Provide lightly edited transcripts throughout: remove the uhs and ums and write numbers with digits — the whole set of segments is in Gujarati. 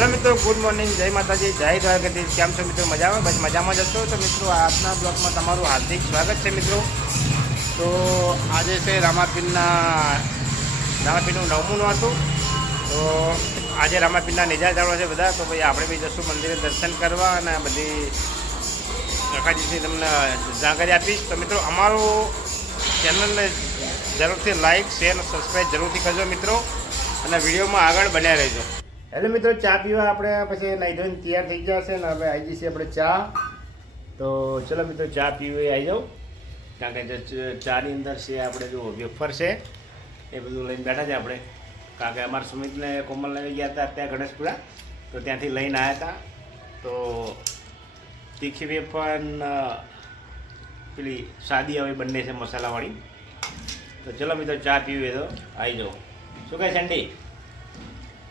हेलो मित्रों, गुड मॉर्निंग, जय माताजी, जय દ્વારકાધીશ। કેમ છો મિત્રો? મજામાં? બસ મજામાં જ હશો। તો મિત્રો આજના બ્લોગમાં તમારું હાર્દિક સ્વાગત છે મિત્રો। તો આજે છે રામાપીરનું 9મું હતું। તો આજે રામાપીરના નેજા ચાલવા છે બધા। તો ભાઈ આપણે બી જશું મંદિરે દર્શન કરવા અને બધી કાકાજીથી તમને જાણકારી આપીશ। તો મિત્રો અમારું ચેનલને જરૂરથી લાઇક શેર અને સબસ્ક્રાઈબ જરૂરથી કરજો મિત્રો, અને વિડીયોમાં આગળ બન્યા રહેજો। હેલો મિત્રો, ચા પીવા આપણે પછી નાઈ ધોઈને તૈયાર થઈ ગયા છે ને હવે આવી જઈએ આપણે ચા। તો ચલો મિત્રો, ચા પીવી આવી જાઓ, કારણ કે ચાની અંદર છે આપણે જો વેફર છે એ બધું લઈને બેઠા છે આપણે, કારણ કે અમારા સુમિતને કોમલ લઈ ગયા હતા ત્યાં ગણેશપુરા, તો ત્યાંથી લઈને આવ્યા હતા। તો તીખી વેફર પેલી સાદી હવે બંને છે મસાલાવાળી। તો ચલો મિત્રો, ચા પીવી તો આવી જાઓ। શું કહે સેન્ડી?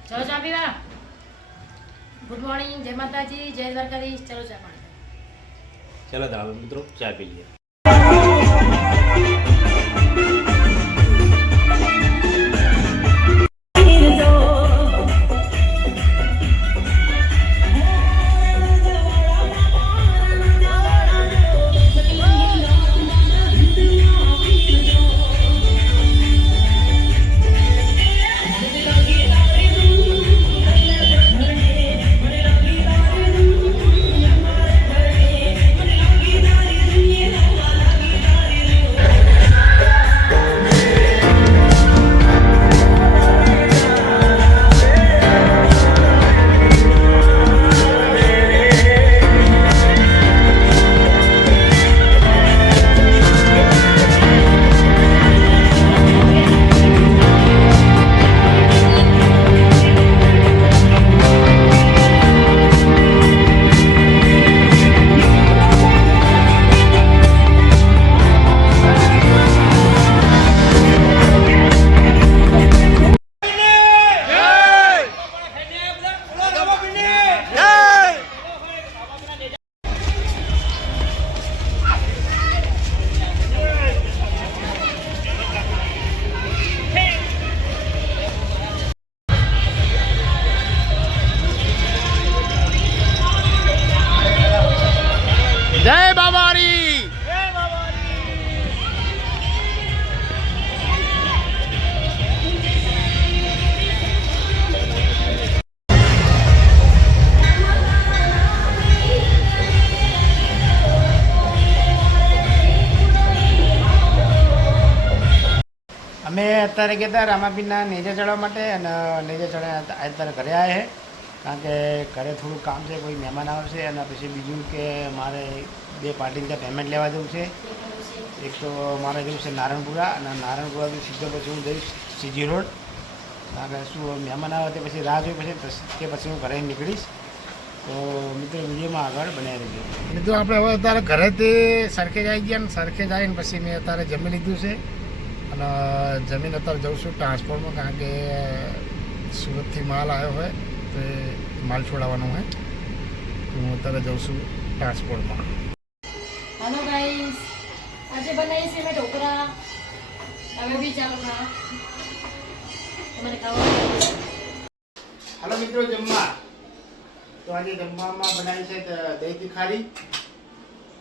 चलो चा पीवा। गुड मॉर्निंग, जय माताजी, जय દ્વારકાધીશ। चलो चा पानी। चलो दादा मित्रों, चाय पी लिया। जय बाबारी। અમે અત્યારે ગયા હતા રામાપીરના નેજા ચડવા માટે, અને નેજા ચડ્યા અત્યારે ઘરે આવ્યા છે, કારણ કે ઘરે થોડું કામ છે, કોઈ મહેમાન આવશે, અને પછી બીજું કે મારે 2 પાર્ટીને ત્યાં પેમેન્ટ લેવા જવું છે। એક તો મારે જવું છે નારણપુરા, અને નારણપુરાથી સીધો પછી હું જઈશ સીજી રોડ, કારણ કે શું મહેમાન આવે તે પછી રાહ જોઈ પછી હું ઘરે નીકળીશ। તો મિત્રો વિડીયોમાં આગળ બનાવી રહીજો। મિત્રો આપણે હવે અત્યારે ઘરેથી સરખેજ આવી ગયા, ને સરખેજ આવીને પછી મેં અત્યારે જમી લીધું છે, અને જમીન અત્યારે જઉં છું ટ્રાન્સપોર્ટમાં, કારણ કે સુરતથી માલ આવ્યો હોય તો માલ છોડાવવાનો હોય, તો હું અત્યારે જઉં છું ટ્રાન્સપોર્ટમાં। हेलो गाइस, आज बनाई से मैं ढोकरा। હવે બી ચાલો ના તમારે ખાવા। હાલો મિત્રો, જમવા તો આજે જમવામાં બનાવી છે દહીં તીખારી,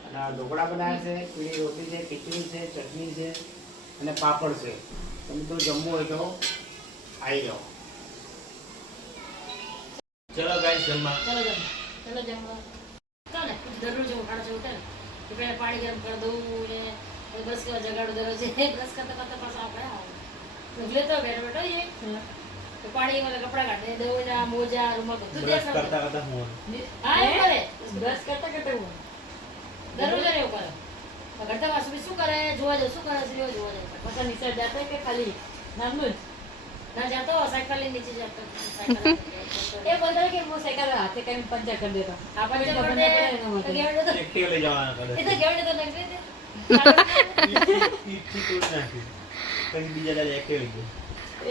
અને ઢોકળા બનાવ્યા છે, પીળી રોટી છે, ખીચડી છે, ચટણી છે અને પાપડ છે। તો મિત્રો જમવું હોય તો આવી જાઓ। ચલો ગાઈસ જમવા। चलो जम चलो जम ચાલે દરરોજ હું ખાડા ઉઠે ને કે પહેલા પાણી ગરમ કરી દઉં ને બ્રશ કરવા જગાડું દરરોજ, બ્રશ કરતા કરતા પાછા આપણે આવું લેતો બેઠો બેઠો એ તો પાણી માં કપડા કાઢે દઉં ને મોજા રૂમાલ બધું દેખાડે કરતા કરતા હું હા એ કરે બ્રશ કરતા કરતા હું દરરોજ એવું કરે। ઘરતા વાસુ શું કરે જોવા જાવ, શું કરે છે જોવા જાવ, પાછા નીચે જતો કે ખાલી નામનું ના જાતો સાયકલ લઈને નીચે જતો, સાયકલ એ બોલતો કે હું સાયકલ હાથે કઈ પંચર કરી દેતો, આ પંચર કરી દે તો ગેવડે તો એક્ટિવ લઈ જવાના કરે, એ તો ગેવડે તો નંગે દે ઈથી તોડ નાખી કઈ બીજા દાડે એક્ટિવ લઈ ગયો,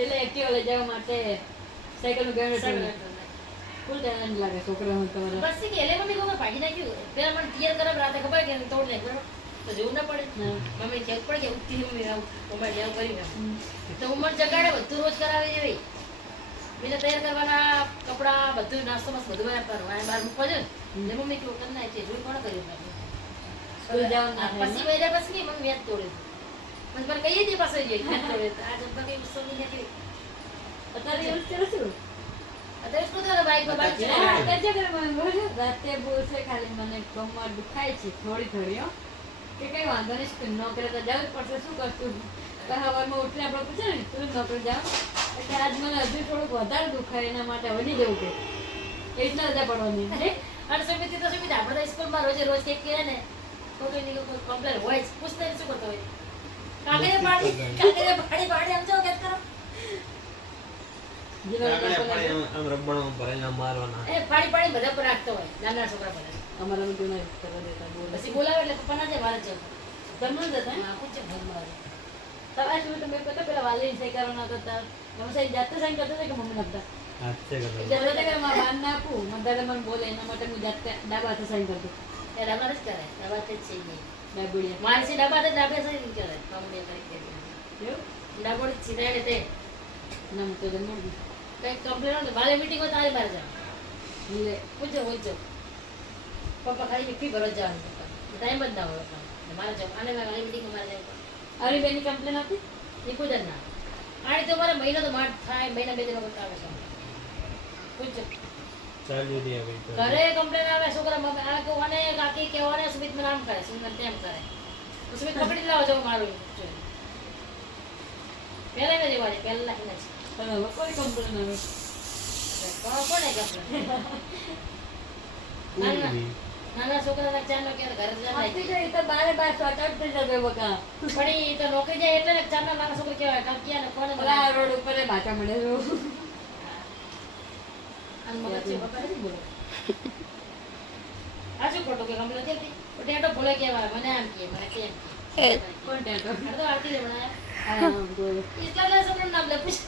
એટલે એક્ટિવ લઈ જવા માટે સાયકલ નું ગેવડે ફૂલ ટાઈમ લાગે છોકરાઓને તમારે બસ કે એલે મમ્મી કોમે ભાગી નાખ્યું પેલા મને તૈયાર કરાવ રાતે ખબર કે તોડ નાખ બરાબર તો જોવું ના પડે મમ્મી ચેક પડે કે ઉઠી મમ્મી આવું મોબાઈલ લેવ કરી તો ઉમર જગાડે બધું રોજ કરાવે છે ભાઈ બીજા તૈયાર કરવાના કપડા બધું નાસ્તો મસ્ત બધું બનાવ કરવાનું. આ બહાર મૂકવા જાય ને મમ્મી કેવું કરી નાખે જોઈ કોણ કર્યું સ્કૂલ જવાનું ના થાય પછી વૈરા પછી નહીં મમ્મી વ્યાજ તોડે મને પણ કહીએ દે પાછો જઈએ વ્યાજ તોડે આ જબ્બા કઈ ગુસ્સો નહીં નીકળી અત્યારે એવું જ કરે છું અત્યારે શું થયું બાઈકમાં બાઈક ચલાવે રાતે બોલશે ખાલી મને કમર દુખાય છે થોડી હો કે કઈ વાંધો નહીં સ્કૂલ નોકરી તો જવું જ પડશે શું કરશું તો સવારમાં ઉઠીને આપણે પૂછે ને તું નોકરી જાવ એટલે આજ મને હજુ થોડુંક વધારે દુખાય એના માટે હવે નહીં જવું કે એ રીતના રજા પડવાની અને સમિતિ તો સમિતિ આપણે તો સ્કૂલમાં રોજે રોજ કંઈક કહે ને તો કઈ કોઈ કમ્પ્લેન હોય જ પૂછતા એને શું કરતો હોય કાગળે પાડી આમ જો કે કરો આમ રબણો ભરેલા મારવાના એ પાડી બધા પર રાખતો હોય નાના છોકરા પર અમારા બધું ના કરવા દેતા બોલ પછી બોલાવે એટલે પપ્પા ના જાય મારે છે તમને જતા હા પૂછે ઘરમાં તમારે શું તમે કહેતા પેલા વાલી સહી કરવાના હતા તમે સહી જાતે સહી કરતા હતા કે મમ્મી આપતા હાથે કરતા એટલે બધા કે મારા બાન ના આપું મને મને બોલે એના માટે હું જાતે ડાબા હાથે સહી કરતો એ રમા જ કરે રમા જ છે નહીં ડાબુડિયા મારે છે ડાબે સહી નહીં કરે મમ્મી કરી એવું ડાબોડી સીધા તે ના હું તો જમવાનું કઈ કમ્પ્લેન હોય મારે મીટિંગ હોય તારે મારે જાવ લે પૂછો પપ્પા ખાલી ફી ભરવા જવાનું ટાઈમ જ ના હોય મારે જાવ આને મારે મીટિંગ મારે જવું અરે બેની કમ્પ્લેન હતી નિકુજન ના આણી તો મારે મહિનો તો માટ થાય મહિના 2 દિન વખત આવે છે પૂછો ચાલી દે હવે તો ઘરે કમ્પ્લેન આવે છોકરા મમ્મી આ કોને કાકી કેવાને સુમિત માં નામ કરે સુમિત તેમ કરે તો સુમિત પકડી લાવો જાવ મારું પહેલા મેં દેવાની પહેલા લખીને છે પણ હવે કોઈ કમ્પ્લેન આવે કોને કમ્પ્લેન નાના છોકરાના ચાનો કે ઘરે જાય આપી જાય તો બારે બાર શોર્ટ આઉટ થઈ જશે બકા પણ ઈ તો નોકરી જાય એટલે ને ચારના નાના છોકરા કહેવાય કાકિયા ને કોને ઓલા રોડ ઉપર બાટા મળે છે અને મગજ છે બપા નથી બોલો આ શું ખોટું કે કમ્પ્લેન હતી પણ ટેટો ભોલે કહેવાય મને આમ કે મને કેમ કોણ ટેટો આ તો આરતી રે બનાયા હા બોલો એટલા ના છોકરાનું નામ લે પૂછ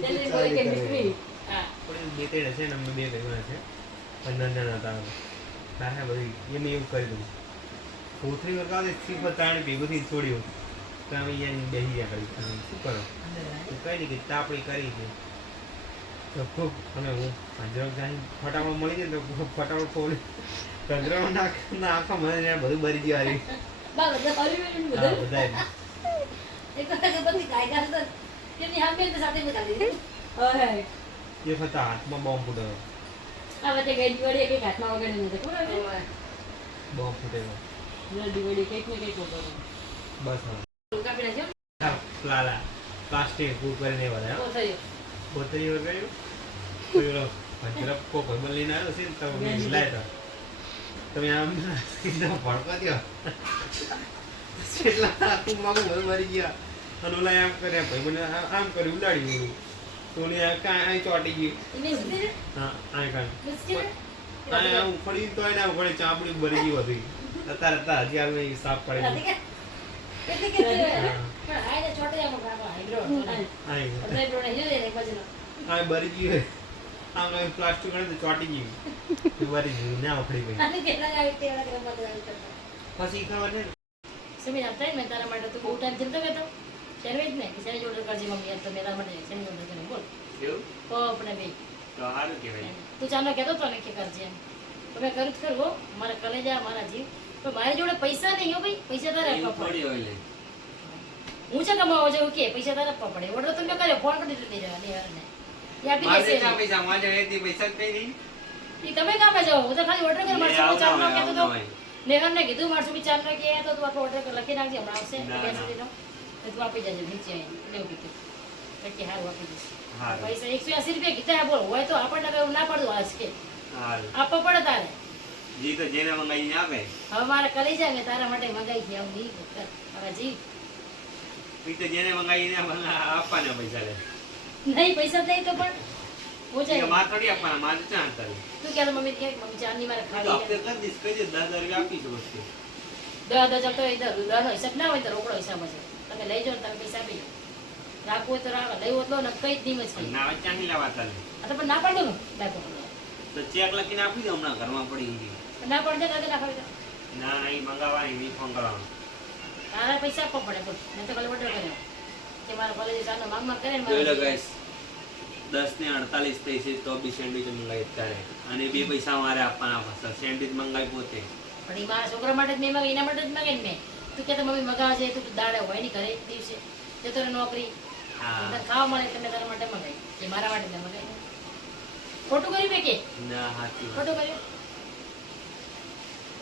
તેલી બોલે કે મિત્રી હા પણ બે ત્રણ હશે ને અમે બે ભાઈઓના છે પણ નાના હતા તારે બધી એમ એવું કરી દઉં કોથરી વગાડે શ્રીફળ તાણી ભેગું થી છોડ્યું તો અમે અહીંયા બેસી ગયા કરી શું કરો તો કઈ નહીં કે તાપણી કરી છે તો ખૂબ અમે હું જરાક જાય ફટાફટ મળી જાય તો ફટાફટ ખોલી ચંદ્રમાં આખા મને બધું ભરી ગયું હારી બા બધા હરી હા બધા બધા એક વખત બધી કાયદા હતા કેની હામ બેન સાથે બતાવી દીધું ઓય એ ફતા હાથમાં બોમ્બ ફૂટેલો આ વચ્ચે ગઈ દિવાળી એક હાથમાં વગાડી નથી કોણ આવે બોમ્બ ફૂટેલો દિવાળી કઈક ને કઈક વગાડો બસ હવે કાપી નાખ્યો લાલા પ્લાસ્ટિક પૂર કરીને બધા તો થયો પોતરી વગાડ્યું પેલો જરાક કોક ભાઈબંધ લઈને આવ્યો છે ને તમે મિલાય તમે આમ સીધા ભડકો દો કેટલા આખું માગું બધું મરી ગયા અને ઓલા આમ કર્યા ભાઈબંધ આમ કરી ઉડાડી તો ઓલી આ ચોટી ગયું મિસ્ત્રી હા આ કાન મિસ્ત્રી આ ઉખડી તો એને ઉખડી ચાપડી ભરી ગઈ હતી અત્યારે હજી આવે સાફ પડી રાતે કે કેટલી કે પણ આને છોટે આમ રાખો હાઈડ્રો હાઈડ્રો ને જોઈ ને પછી આ ભરી ગયું આમ પ્લાસ્ટિક ગણે તો ચોટી ગયું ભરી ગયું ના ઉખડી ગઈ આને કેટલા આવી તેવડા ક્રમમાં તો આવી કરતા પછી ખબર ને સમીર આપતા ને તારા માટે તું બહુ ટાઈમ જમતો ગયો સેન્ડવિચ ને સેન્ડવિચ ઓર્ડર કરજે મમ્મી તો મેરા માટે સેન્ડવિચ ઓર્ડર કરીને બોલ કેવું તો આપણે બે તો સારું કહેવાય તું ચાલો કહેતો તો ને કે કરજે એમ તો મેં કર્યું જ ખરું હો મારા કલેજા મારા જીવ પણ મારી જોડે પૈસા નહીં હો ભાઈ પૈસા તારે આપવા પડે હું છે કમાવો છે કે પૈસા તારે આપવા પડે ઓર્ડર તો મેં કર્યો ફોન કરી દીધો નિહારને એ આપી દેશે એ તમે કામે જાઓ હું તો ખાલી ઓર્ડર કરી મારશું ચાલો કહેતો તો નેહરને કીધું મારશું બી ચાલો કે તો તું આપણો ઓર્ડર લખી નાખજે હમણાં આવશે બે સુધીનો તો તું આપી જજો નીચે આવીને એવું કીધું કે હારું આપી દઈશ પૈસા 180 રૂપિયા કીધા બોલ હોય તો આપણને કઈ ના પડતું આજ કે આપવા પડે તારે જી તો જેને મંગાઈને આપે હવે મારે કરી જાય ને તારા માટે મંગાઈ છે આવું નહીં હવે જી ઈ તો જેને મંગાઈને આપવાના પૈસા લે નહીં પૈસા દઈ તો પણ હું જાય માર થોડી આપવાના માર ચાં તારી તું કે મમ્મી કે મમ્મી ચાની મારે તો ખાવી હપ્તે કર દીસ કહી દે 10000 રૂપિયા આપી દો વસ્તુ દસ ચાલતો ઇધર દસ હિસાબ ના હોય તો રોકડો હિસાબ છે તમે લઈ જાઓ ને તમે પૈસા આપી જાઓ રાખવું હોય તો રાખો લઈ હોય તો ને કઈ જ નહીં છે ના ચાં નહીં લાવા તારે આ તો પણ ના પાડો ને લાગો તો ચેક લખીને આપી દો હમણાં ઘરમાં પડી ગઈ ના પડે તો ના ખાવી ના ના ઈ મંગાવવાની નહીં ફોન કરવાનો તારા પૈસા આપવા પડે બોલ મેં તો કાલે ઓર્ડર કર્યો કે મારા કોલેજ ચાનો માંગ કરે ને જોઈ લો મારે ગાઈસ 10:48 થઈ છે તો બી સેન્ડવિચ મંગાવી ત્યારે અને 2 પૈસા મારે આપવાના પાછા સેન્ડવિચ મંગાવી પોતે પણ એ મારા છોકરા માટે જ મેં મંગાવી, એના માટે જ મંગાવી ને મેં. તું કે મમ્મી મગાવજે, તું દાડે હોય નહીં ઘરે એક દિવસે જતો રહે નોકરી, હા તને ખાવા મળે એટલે મેં તારા માટે મંગાવી, એ મારા માટે મેં મંગાવી. ખોટું કર્યું મેં કે ના સાચી વાત ખોટું કર્યું?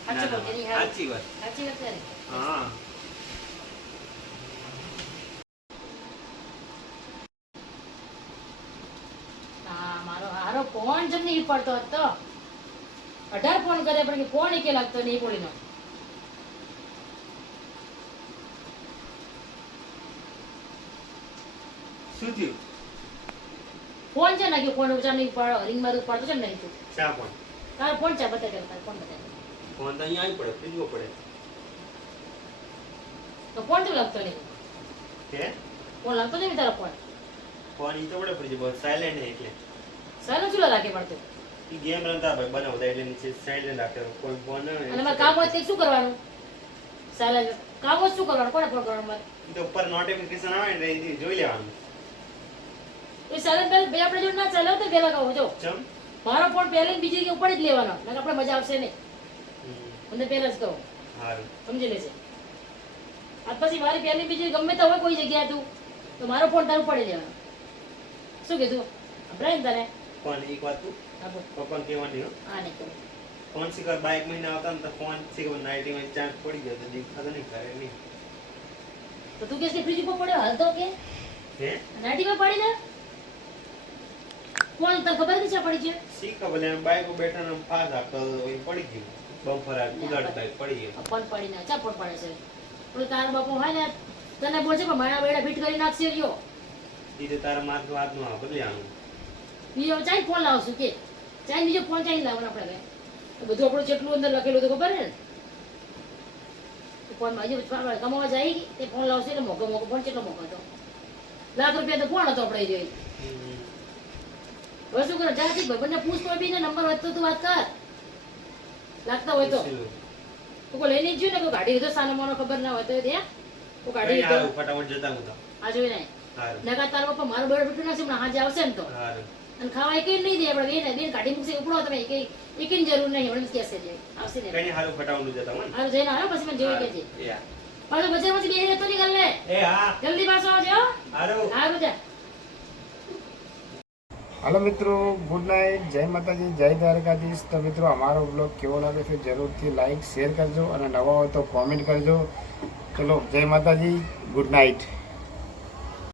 ના, સાચું ના, બોલ કે નહીં? હારું. સાચી વાત સાચી વાત તારી. હા હા, મારો હારો ફોન જ નહીં પડતો હતો. 18 ફોન કરે પણ ફોન એકે લાગતો નહીં બોલીનો. શું થયું ફોન છે નાખ્યો, ફોન ઉચા નહીં પાડો, રિંગ મારું પાડતો છે ને નહીં તું. ચા પણ તારો ફોન છે બતાવી, તારો ફોન બતાવી. ફોન તો અહીંયા આવી પડે ખરીદવો પડે તો ફોન તો લાગતો નહીં, હે ફોન લાગતો નહીં તારો ફોન. ફોન ઈ તો પડે પડી જાય બસ સાયલેન્ટ એટલે સારું શું લાગે પડતું? ઈ ગેમ રમતા ભાઈ બનાવતા એટલે નીચે સાયલેન્ટ રાખે કોઈ ફોન ના અને મારે કામ હોય તો શું કરવાનું? સાલા કામ હોય તો શું કરવાનું? કોને ફોન કરવાનો મારે? ઈ તો ઉપર નોટિફિકેશન આવે ને એ જોઈ લેવાનું એ સાયલેન્ટ બેલ બે આપણે જો ના ચાલે તો પેલા કહું જો ચમ મારો ફોન પહેલે ને બીજી જગ્યાએ ઉપાડી જ લેવાનો, નકર આપણે મજા આવશે નહીં. મને પહેલા જ કહું, સારું સમજી લેજે. આ પછી મારી પહેલી બીજી ગમે તો હોય કોઈ જગ્યાએ તું તો મારો ફોન તારું ઉપાડી લેવાનો. શું કીધું સંભળાય ને તને? ફોન એક વાત તું હા બોલ. પપ્પાને કહેવાની હો હા નહીં કહું. ફોન શીખર બાઇક મહિને આવતા ને તો ફોન શીખર નાઇટીમાં ચાન્સ પડી ગયો તો દેખાતો નહીં કરે નહીં તો તું કે ફ્રીજ ઉપર પડ્યો હાલ તો કે હે નાટીમાં પડી ને ફોન તને ખબર નથી પડી છે? શીખર ભલે આમ બાઇક ઉપર બેઠા ને ફાસ આપતો એ પડી ગયું બમ્પર આ ઉડાડ બાઇક પડી ગયું ફોન પડી ના ચા ફોન પડે છે પણ તારો બાપુ હોય ને તને બોલશે પણ મારા બેડા ફીટ કરી નાખશે રહ્યો. એ તો તારા માર્ગ હાથનું આ બદલી આનું બીજો ચાઈ ફોન લાવશું કે ચાઈ બીજો ફોન ચાઈ લાવવાનો આપણે કઈ બધું આપણું જેટલું અંદર લખેલું તો ખબર ને ફોન માં હજી કમાવા જાય તે ફોન લાવશે એટલે મોઘો મોઘો ફોન કેટલો મોઘો હતો? ₹1,00,000 તો ફોન હતો આપણે જોઈ. હવે શું કરે જાતી ભાઈ બંને પૂછતો બી ને નંબર હોય તો તું વાત કર લાગતા હોય તો તું કોઈ લઈને જ જો ને કોઈ ગાડી લીધો સાનો માનો ખબર ના હોય તો ત્યાં તું ગાડી લીધો ફટાફટ જતા હું તો આ જોઈ નહીં સારું નકા તારો પપ્પા મારો બેડ ફીટું નાખશે હમણાં હાજે આવશે ને તો સારું અને ખાવા એક નહીં દે આપણે બેન ગાડી મૂકશે ઉપડો તમે એકની જરૂર નહીં હમણાં કહેશે જે આવશે ને કઈ હારું ફટાફટ જતા હું હારું જઈને આવ્યો પછી મને જેવું કહેજે યા પાછો બજારમાંથી બેહી રહેતો નહીં ગલ્લે એ હા જલ્દી પાછો આવજો હો. હારું હારું જા. હાલો મિત્રો, ગુડ નાઇટ, જય માતાજી, જય દ્વારકાધીશ. તો મિત્રો અમારો બ્લોગ કેવો લાગે છે જરૂરથી લાઈક શેર કરજો અને નવા હોય તો કોમેન્ટ કરજો. ચલો જય માતાજી, ગુડ નાઇટ.